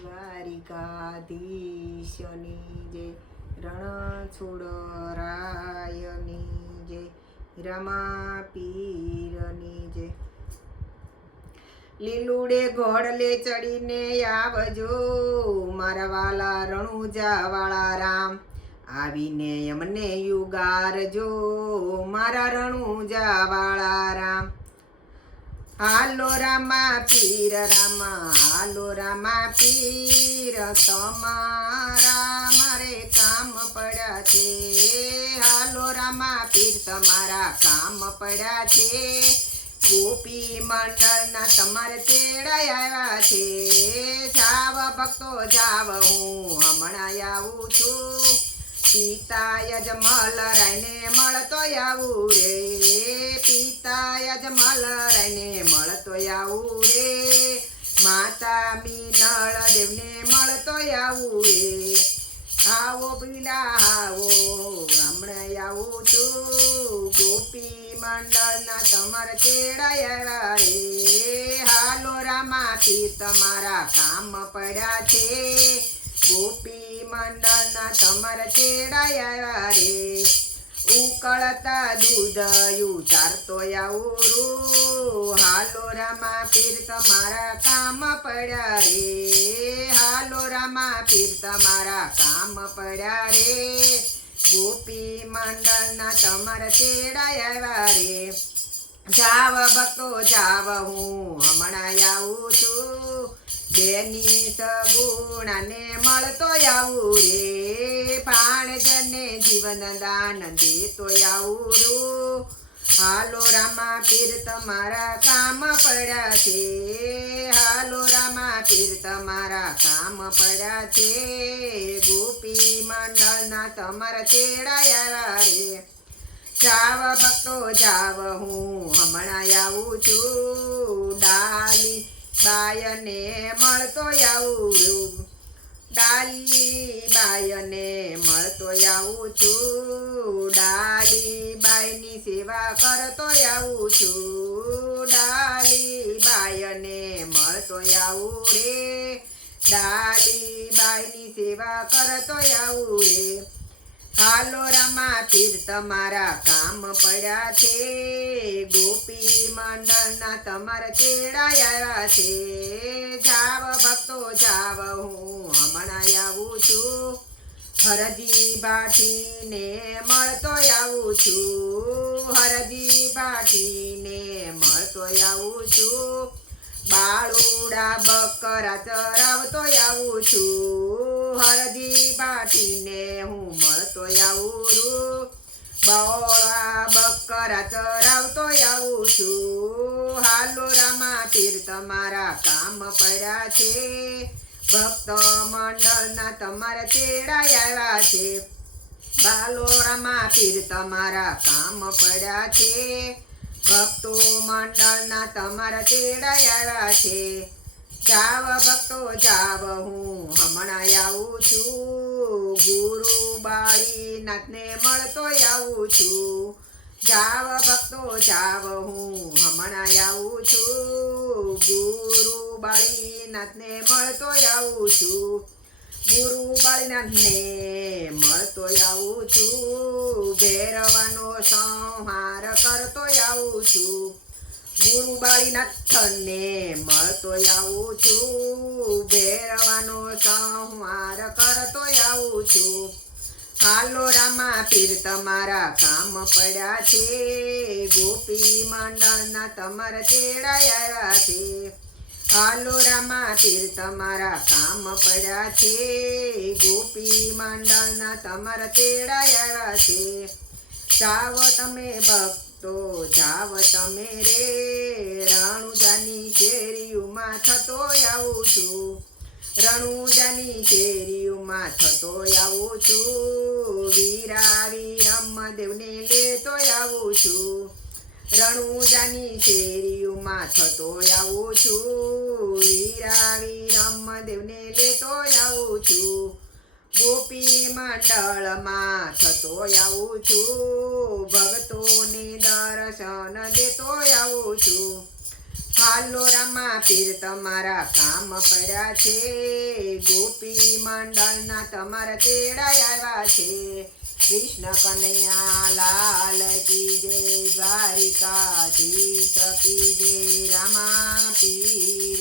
દ્વારિકાધીશની જય, રણછોડરાયની જય, રમા પીરની જય. લીલુડે ઘોડલે ચડીને આવજો મારા વાલા રણુજાવાળા રામ, આવીને અમને યુગારજો મારા રણુજાવાળા રામ. હાલો રામા પીર રામા, હાલો રામા પીર, તમારા મારે કામ પડ્યા છે. હાલો રામા પીર, તમારા કામ પડ્યા છે. ગોપી મંડળના તમારે તેડા આવ્યા છે. જાવ ભક્તો જાવ, હું હમણાં આવું છું. પિતા યજમલ રાયને મળતો આવું રે, પિતા યજમલ રાયને મળતો આવું રે. માતા મીનળ દેવને મળતો આવું રે. આવો પીડા આવો, હમણાં આવું છું. ગોપી મંડળના તમારે તેડા આવ્યા રે. હાલો રામા પીર, તમારા કામ પડ્યા છે. ગોપી મંડળના તમારે તેડા આવ્યા રે. ઉકળતા દૂધ ઉતારતો આવું રૂ. હાલો રામા પીર, તમારા કામ પડ્યા રે. હાલો રામા પીર, તમારા કામ પડ્યા રે. ગોપી મંડળના તમારે તેડા આવ્યા રે. જાવ ભક્તો જાવ, હું હમણાં આવું છું. બેની સગુણાને મળતો આવું રે. ભાણજને જીવન દાન દેતો આવું રૂ. હાલો રામા પીર, તમારા કામ પડ્યા છે. હાલો રામા પીર, તમારા કામ પડ્યા છે. ગોપી મંડળના તમારા તેડા આવ્યા રે. જાવ ભક્તો જાવ, હું હમણાં આવું છું. ડાલી બાયને મળતો આવું છું. ડાલી બાયને મળતો આવું છું. ડાલી બાયની સેવા કરતો આવું છું. ડાલી બાયને મળતો આવું રે. ડાલી બાયની સેવા કરતો આવું રે. હાલો રામા પીર, તમારા કામ પડ્યા છે. ગોપી મંડળના તમારા તેડા આવ્યા છે. જાવ ભક્તો જાવ, હું હમણાં આવું છું. હરજી બાટીને મળતો આવું છું. હરજી બાટીને મળતો આવું છું. બાળુડા બકરા ચરાવતો આવું છું. હરજી બાટીને હું મળતો આવું છું. બોળા બકરા ચરાવતો આવું છું. હાલો રામા પીર, તમારા કામ પડ્યા છે. ભક્ત મંડળના તમારે તેડા આવ્યા છે. હાલો રામા પીર, તમારા કામ પડ્યા છે. ભક્તો મંડળના તમારા તેડા આવ્યા છે. જાવ ભક્તો જાવ, હું હમણાં આવું છું. ગુરુ બાળીનાથને મળતો આવું છું. જાવ ભક્તો જાવ, હું હમણાં આવું છું. ગુરુ બાળીનાથને મળતો આવું છું. ગુરુ બાળીનાથને મળતો આવું છું. ભૈરવાનો સંહાર કરતો આવું છું. ગુરુ બાળીનાથને મળતો આવું છું. ભૈરવાનો સંહાર કરતો આવું છું. હાલો રામા પીર, તમારા કામ પડ્યા છે. ગોપી મંડળના તમારા તેડા આવ્યા છે. હાલો રામા પીર, તમારા કામ પડ્યા છે. ગોપી મંડળના તમારા તેડા આવ્યા છે. જાવ તમે ભક્તો જાવ તમે રે. રણુજાની શેરીઓમાં થતો આવું છું. રણુજાની શેરીઓમાં થતો આવું છું. વીરા વીરમ દેવને લેતો આવું છું. રણુજાની શેરીઓમાં થતો આવું છું. વીરા વીરમ દેવને લેતો આવું છું. ગોપી મંડળમાં થતો આવું છું. ભક્તોને દર્શન દેતો આવું છું. હાલો રામા પીર તમારા કામ પડ્યા છે, ગોપી મંડળના તમારા તેડા આવ્યા છે, કૃષ્ણ કનૈયા લાલ કી જય, દ્વારિકાધીશ કી જય, રામા પીર